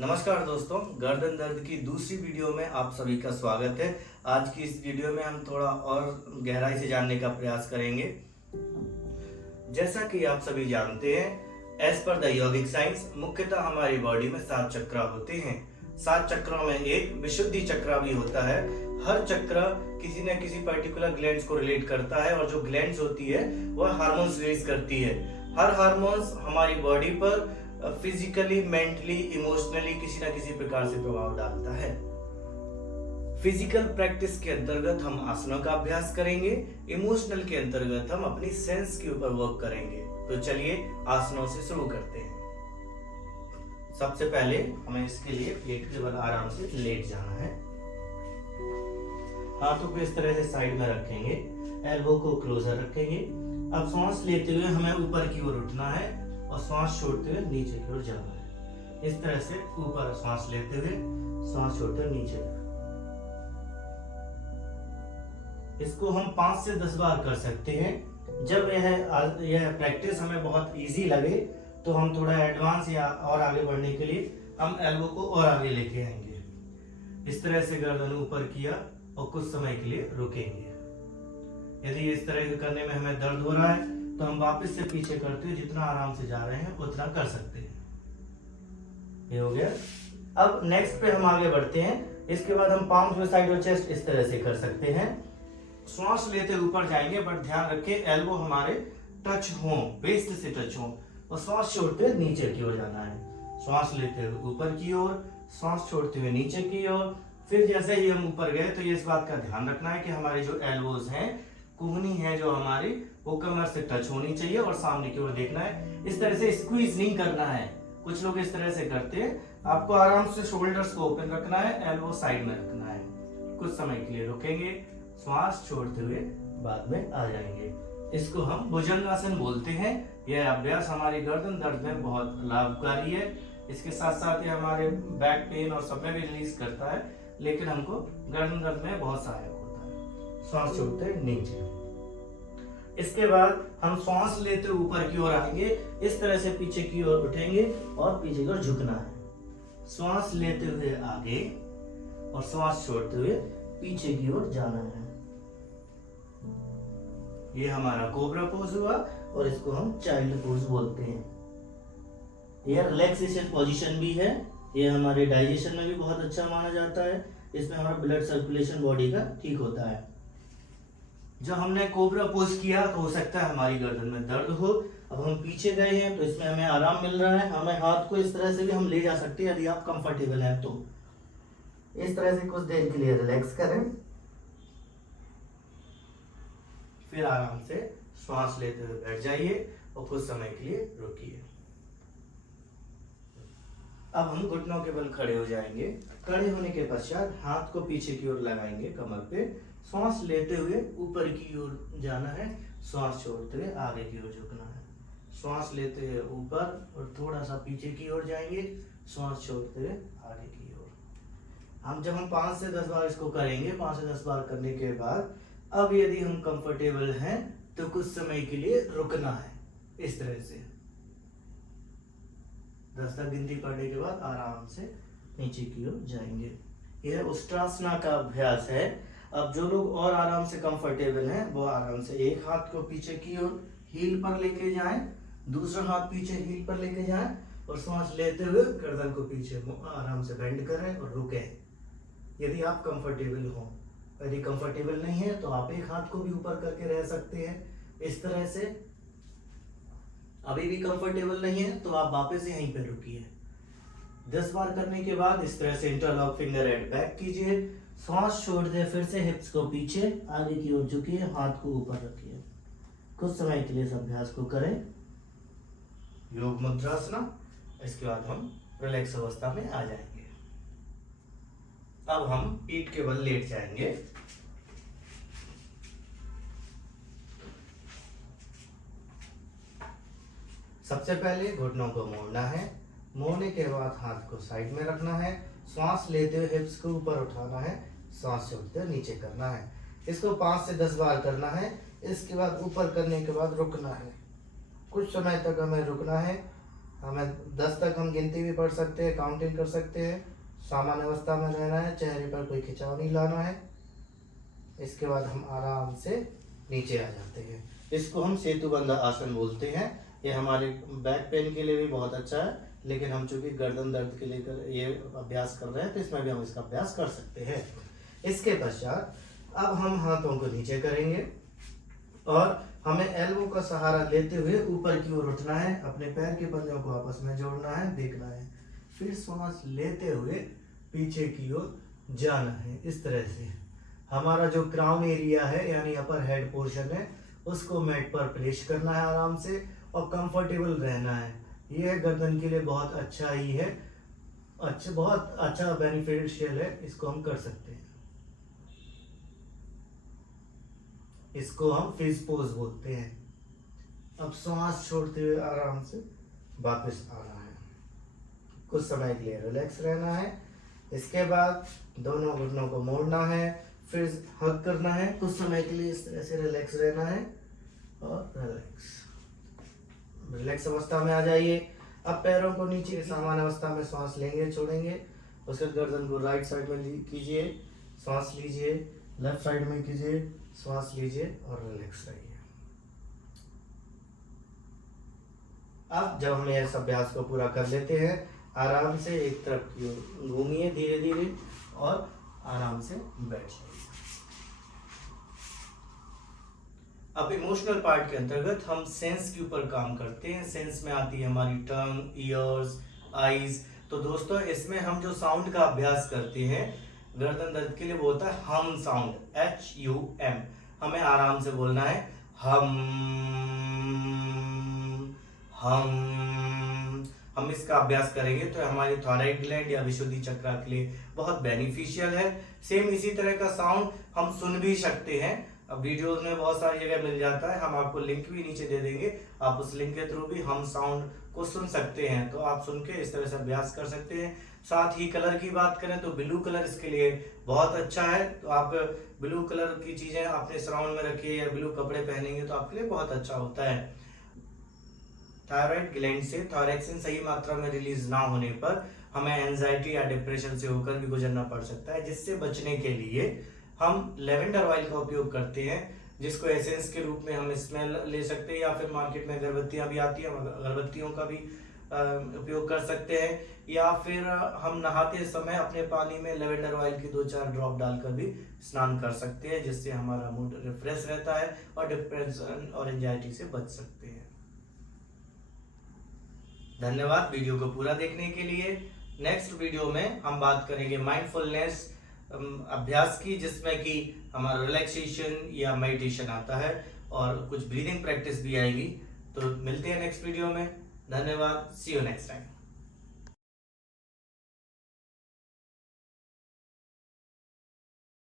नमस्कार दोस्तों, गर्दन दर्द की दूसरी वीडियो में आप सभी का स्वागत है। आज की इस वीडियो में हम थोड़ा और गहराई से जानने का प्रयास करेंगे। जैसा कि आप सभी जानते हैं, as per the yogic science मुख्यतः हमारी बॉडी में 7 चक्र होते हैं। 7 चक्रों में एक विशुद्धि चक्र भी होता है। हर चक्र किसी न किसी पर्टिकुलर ग्लैंड्स को रिलेट करता है और जो ग्लैंड्स होती है वह हार्मोन्स रिलीज करती है। हर हार्मोन्स हमारी बॉडी पर फिजिकली, मेंटली, इमोशनली किसी न किसी प्रकार से प्रभाव डालता है। फिजिकल प्रैक्टिस के अंतर्गत हम आसनों का अभ्यास करेंगे। इमोशनल के अंतर्गत हम अपनी सेंस के ऊपर वर्क करेंगे। तो चलिए आसनों से शुरू करते हैं। सबसे पहले हमें इसके लिए पेट के बल आराम से लेट जाना है। हाथों को इस तरह से साइड में रखेंगे, एल्बो को क्लोजर रखेंगे। अब सांस लेते हुए हमें ऊपर की ओर उठना है और सांस छोड़ते हुए नीचे की ओर जाना है। इस तरह से ऊपर सांस लेते हुए सांस छोड़ते हुए नीचे। इसको हम 5 से 10 बार कर सकते हैं। जब यह प्रैक्टिस हमें बहुत इजी लगे तो हम थोड़ा एडवांस या और आगे बढ़ने के लिए हम एल्बो को और आगे लेके आएंगे। इस तरह से गर्दन ऊपर किया और कुछ समय के लिए रुकेंगे। यदि इस तरह करने में हमें दर्द हो रहा है तो हम वापस से पीछे करते हुए जितना आराम से जा रहे हैं उतना कर सकते हैं। ये हो गया। अब नेक्स्ट पे हम आगे बढ़ते हैं। इसके बाद हम पाम्स में साइड और चेस्ट इस तरह से कर सकते हैं। श्वास लेते ऊपर जाएंगे, बट ध्यान रखें एल्बो हमारे टच हो, वेस्ट से टच हो, और श्वास छोड़ते हुए नीचे की ओर जाना है। श्वास लेते हुए ऊपर की ओर, श्वास छोड़ते हुए नीचे की ओर। फिर जैसे ही हम ऊपर गए तो ये इस बात का ध्यान रखना है कि हमारे जो एल्बोज हैं, कुहनी है जो हमारी, वो कमर से टच होनी चाहिए और सामने की ओर देखना है। इस तरह से स्क्वीज नहीं करना है। कुछ लोग इस तरह से करते हैं। आपको आराम से शोल्डर्स को ओपन रखना है, एल्बो साइड में रखना है। कुछ समय के लिए रुकेंगे, श्वास छोड़ते हुए बाद में आ जाएंगे। इसको हम भुजंगासन बोलते हैं। यह अभ्यास हमारी गर्दन दर्द में बहुत लाभकारी है। इसके साथ साथ ये हमारे बैक पेन और सब में भी रिलीज करता है, लेकिन हमको गर्दन दर्द में बहुत सहायक होता है। श्वास छोड़ते हैं नीचे। इसके बाद हम श्वास लेते हुए ऊपर की ओर आएंगे। इस तरह से पीछे की ओर उठेंगे और पीछे की ओर झुकना है। श्वास लेते हुए आगे और श्वास छोड़ते हुए पीछे की ओर जाना है। ये हमारा कोबरा पोज हुआ और इसको हम चाइल्ड पोज बोलते हैं। यह रिलैक्सेशन पोजीशन भी है। ये हमारे डाइजेशन में भी बहुत अच्छा माना जाता है। इसमें हमारा ब्लड सर्कुलेशन बॉडी का ठीक होता है। जब हमने कोबरा पोज किया तो हो सकता है हमारी गर्दन में दर्द हो। अब हम पीछे गए हैं तो इसमें हमें आराम मिल रहा है। हमें हाथ को इस तरह से भी हम ले जा सकते हैं यदि आप कंफर्टेबल हैं तो। इस तरह से कुछ देर के लिए रिलैक्स करें, फिर आराम से श्वास लेते हुए बैठ जाइए और कुछ समय के लिए रुकिए। अब हम घुटनों के बल खड़े हो जाएंगे। खड़े होने के पश्चात हाथ को पीछे की ओर लगाएंगे कमर पे। श्वास लेते हुए ऊपर की ओर जाना है, श्वास छोड़ते हुए आगे की ओर झुकना है। श्वास लेते हुए ऊपर और थोड़ा सा पीछे की ओर जाएंगे, श्वास छोड़ते हुए आगे की ओर। जब हम 5 से 10 बार इसको करेंगे, 5 से 10 बार करने के बाद अब यदि हम कंफर्टेबल हैं तो कुछ समय के लिए रुकना है। इस तरह से 10 तक गिनती पढ़ने के बाद आराम से नीचे की ओर जाएंगे। यह उष्ट्रासना का अभ्यास है। अब जो लोग और आराम से कंफर्टेबल हैं वो आराम से एक हाथ को पीछे की ओर हील पर लेके जाएं, दूसरा हाथ पीछे हील पर लेके जाएं और श्वास लेते हुए गर्दन को पीछे आराम से बेंड करें और रुकें यदि आप कंफर्टेबल हो। यदि कंफर्टेबल नहीं है तो आप एक हाथ को भी ऊपर करके रह सकते हैं इस तरह से। अभी भी कंफर्टेबल नहीं है तो आप वापस यहीं पर रुकिए। 10 बार करने के बाद इस तरह से इंटरलॉक फिंगर एट बैक कीजिए। श्वास छोड़ दे, फिर से हिप्स को पीछे आगे की ओर झुकिए, हाथ को ऊपर रखिए। कुछ समय के लिए इस अभ्यास को करें, योग मुद्रासना। इसके बाद हम रिलैक्स अवस्था में आ जाएंगे। अब हम पीठ के बल लेट जाएंगे। सबसे पहले घुटनों को मोड़ना है। मोड़ने के बाद हाथ को साइड में रखना है। श्वास लेते हुए हिप्स को ऊपर उठाना है, श्वास छोड़ते हुए नीचे करना है। इसको 5 से 10 बार करना है। इसके बाद ऊपर करने के बाद रुकना है। कुछ समय तक हमें रुकना है। हमें 10 तक हम गिनती भी पढ़ सकते हैं, काउंटिंग कर सकते हैं। सामान्य अवस्था में रहना है, चेहरे पर कोई खिंचाव नहीं लाना है। इसके बाद हम आराम से नीचे आ जाते हैं। इसको हम सेतुबंध आसन बोलते हैं। ये हमारे बैक पेन के लिए भी बहुत अच्छा है, लेकिन हम चूंकि गर्दन दर्द के लिए ये अभ्यास कर रहे हैं तो इसमें भी हम इसका अभ्यास कर सकते हैं। इसके पश्चात अब हम हाथों को नीचे करेंगे और हमें एल्बो का सहारा लेते हुए ऊपर की ओर उठना है, अपने पैर के पंजों को आपस में जोड़ना है, देखना है, फिर सांस लेते हुए पीछे की ओर जाना है। इस तरह से हमारा जो क्राउन एरिया है यानी अपर हेड पोर्शन है उसको मैट पर प्लेस करना है आराम से और कंफर्टेबल रहना है। यह गर्दन के लिए बहुत अच्छा ही है, बहुत अच्छा बेनिफिशियल है, इसको हम कर सकते हैं। इसको हम फिश पोज बोलते हैं। अब सांस छोड़ते हुए आराम से वापस आना है, कुछ समय के लिए रिलैक्स रहना है। इसके बाद दोनों घुटनों को मोड़ना है, फिर हग करना है, कुछ समय के लिए इस तरह से रिलैक्स रहना है और रिलैक्स अवस्था में आ जाइए। अब पैरों को नीचे सामान्य अवस्था में सांस लेंगे, छोड़ेंगे। उसके गर्दन को राइट साइड में कीजिए, सांस लीजिए, लेफ्ट साइड में कीजिए, सांस लीजिए और रिलैक्स रहिए। अब जब हम इस अभ्यास को पूरा कर लेते हैं, आराम से एक तरफ की ओर घूमिए धीरे धीरे और आराम से बैठ जाइए। अब इमोशनल पार्ट के अंतर्गत हम सेंस के ऊपर काम करते हैं। सेंस में आती है हमारी टंग, ईयर्स, आईज। तो दोस्तों इसमें हम जो साउंड का अभ्यास करते हैं गर्दन दर्द के लिए वो होता है हम साउंड, HUM। हमें आराम से बोलना है हम। हम इसका अभ्यास करेंगे तो हमारे थायराइड ग्लैंड या विशुद्धि चक्र के लिए बहुत बेनिफिशियल है। सेम इसी तरह का साउंड हम सुन भी सकते हैं। अब वीडियोस में बहुत सारी जगह मिल जाता है, हम आपको लिंक भी नीचे दे देंगे, आप उस लिंक के थ्रू भी हम साउंड को सुन सकते हैं। तो आप सुन के इस तरह से अभ्यास कर सकते हैं। साथ ही कलर की बात करें तो ब्लू कलर इसके लिए बहुत अच्छा है। तो आप ब्लू कलर की चीजें अपने सराउंड में रखिए या ब्लू कपड़े पहनेंगे तो आपके लिए बहुत अच्छा होता है। थायराइड ग्लैंड से थायरॉक्सिन सही मात्रा में रिलीज ना होने पर हमें एंजाइटी या डिप्रेशन से होकर भी गुजरना पड़ सकता है, जिससे बचने के लिए हम लेवेंडर ऑयल का उपयोग करते हैं, जिसको एसेंस के रूप में हम स्मेल ले सकते हैं या फिर मार्केट में अगरबत्तियां भी आती हैं, अगरबत्तियों का भी उपयोग कर सकते हैं। या फिर हम नहाते समय अपने पानी में लेवेंडर ऑयल की 2-4 ड्रॉप डालकर भी स्नान कर सकते हैं, जिससे हमारा मूड रिफ्रेश रहता है और डिप्रेशन और एंजाइटी से बच सकते हैं। धन्यवाद वीडियो को पूरा देखने के लिए। नेक्स्ट वीडियो में हम बात करेंगे माइंडफुलनेस अभ्यास की, जिसमें कि हमारा रिलैक्सेशन या मेडिटेशन आता है और कुछ ब्रीदिंग प्रैक्टिस भी आएगी। तो मिलते हैं नेक्स्ट वीडियो में। धन्यवाद, सी यू नेक्स्ट टाइम।